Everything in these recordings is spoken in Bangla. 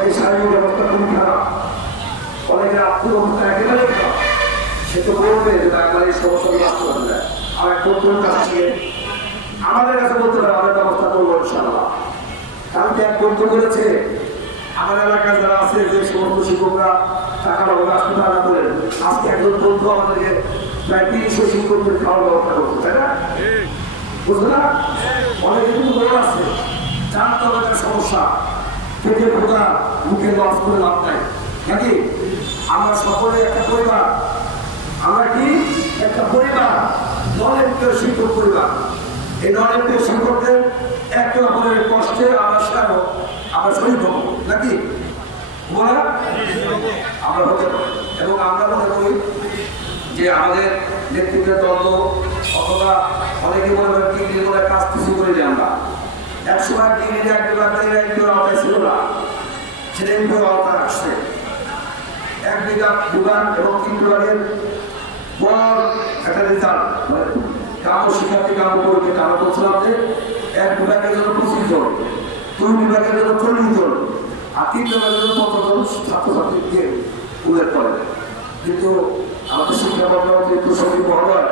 অনেকে শারীরিক অবস্থা খুবই খারাপ, অনেকের আর্থিক অবস্থা একেবারে খারাপ। সে তো বলবে যে একবার এই সমস্যাগুলো আসতে পারবে। আর এক বন্ধুর কাছ থেকে আমাদের কাছে বলতে পারে আমাদের ব্যবস্থা করবো ইনশাআল্লাহ। কালকে এক বন্ধু বলেছে আমার এলাকায় যারা আছে যে সমস্ত শিক্ষকরা টাকার অভাবে হাসপাতাল করেন, আজকে একজন বন্ধু আমাদেরকে প্রায় ৩০০ শিক্ষকদের খাওয়ার ব্যবস্থা করছে, তাই না? বুঝলে না? অনেকে কিন্তু বড় আছে, জানতে হবে তার সমস্যা, পেটে খোঁজা মুখে লস করে লাভ নাই নাকি? আমরা সকলে একটা পরিবার, আমরা কি একটা পরিবার, নলেন্দ্রীয় শিক্ষক পরিবার। এই নলেন্দ্রীয় শিক্ষকদের একে অপরের কষ্টে আমরা শরীর হবো নাকি? আমরা হতে পারি। এবং আমরা মনে করি যে আমাদের নেতৃত্বের দ্বন্দ্ব অথবা অনেকে মনে করেন ডিগ্রি বলে কাজ কিছু করে যে আমরা একসময় ডিগ্রি এক বিভাগের আওতায় ছিল না, সেটা এমপিও আওতায় আসছে। 1 বিভাগ এবং 3 বিভাগের পর একটা রেজাল্ট, মানে কাম শিক্ষার্থী কাম করবে কাম করছিলাম যে 1 বিভাগের জন্য 25 জন, 2 বিভাগের জন্য 40 জন, আর 3 বিভাগের জন্য 50 জন ছাত্রছাত্রীকে উল্লেখ করে। কিন্তু আমাদের শিক্ষা মন্ত্রণালয় একটু সচিব মহোদয়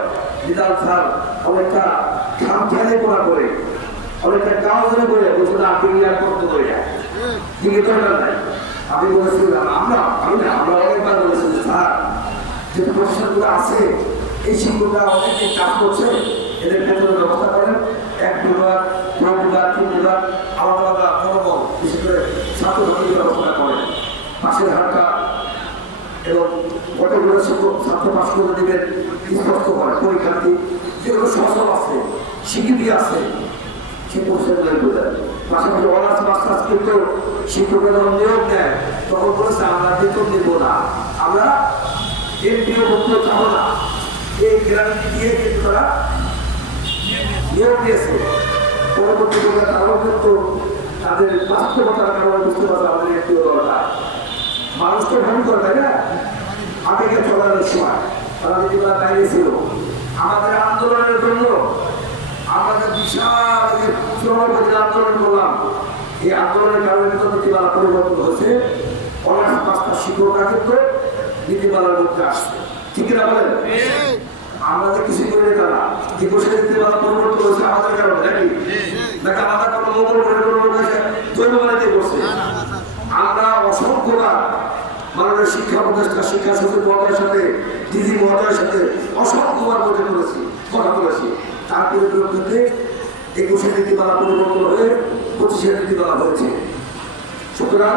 বিদাল স্যার অনেকটা খামখেয়ালি করা করে, অনেকটা গাঁও ধরে করে বলছে না আপনি আর করতে করে যায় দিকে দরকার নাই। আমি বলেছিলাম আমরা অনেকবার বলেছি স্যার যে প্রফেশনগুলো আছে এই শিক্ষকরা অনেকে কাজ করছে, এদের বেতনের ব্যবস্থা করেন। 1 বিভাগ, 2 বিভাগ, 3 বিভাগ আলাদা আলাদা জনবল বিশেষ করে ছাত্রছাত্রীর ব্যবস্থা করেন, পাশের হাটটা এবং কতগুলো শিক্ষক ছাত্র পাশ করে দেবেন স্পষ্ট হয়। পরীক্ষার্থী যেগুলো সফল আছে, স্বীকৃতি আছে, সে প্রফেশনাল বোঝায়। পাশাপাশি অনার্স মাস্টার্স কিন্তু শিক্ষকের যখন নিয়োগ দেয় তখন বলেছে আমরা বেতন দেব না, আমরা এমপিও করতে চাবো না, এই গ্যারান্টি দিয়ে কিন্তু তারা নিয়োগ দিয়েছে। পরবর্তী তারাও কিন্তু তাদের বাস্তবতার কারণে বুঝতে পারছে আমাদের এমপিও দরকার। মানুষ তো ভ্রমণ করে তাই না? আবেগে চলার সময় তারা যদি বাইরে ছিল আমাদের আন্দোলনের জন্য, আমাদের বিশাল আন্দোলন করলাম। এই আন্দোলনের কারণে নীতিমালা পরিবর্তন হয়েছে। অনার্স মাস্টার শিক্ষকরা কিন্তু নীতিমালার মধ্যে আসছে, ঠিক না বলেন? আমরা যে কিছু করে তারা দিবসের নীতিমালা পরিবর্তন হয়েছে আমাদের কারণে নাকি? নাকি আলাদা কোনো মোগল করে দৈবমানাতে করছে? আমরা অসংখ্যবার মাননীয় শিক্ষা উপদেষ্টা শিক্ষা সচিব মহোদয়ের সাথে ডিজি মহোদয়ের সাথে অসংখ্যবার বৈঠক করেছি, কথা বলেছি। তার পরিপ্রেক্ষিতে 21 নীতিমালা পরিবর্তন হয়ে 25 নীতিমালা হয়েছে। সুতরাং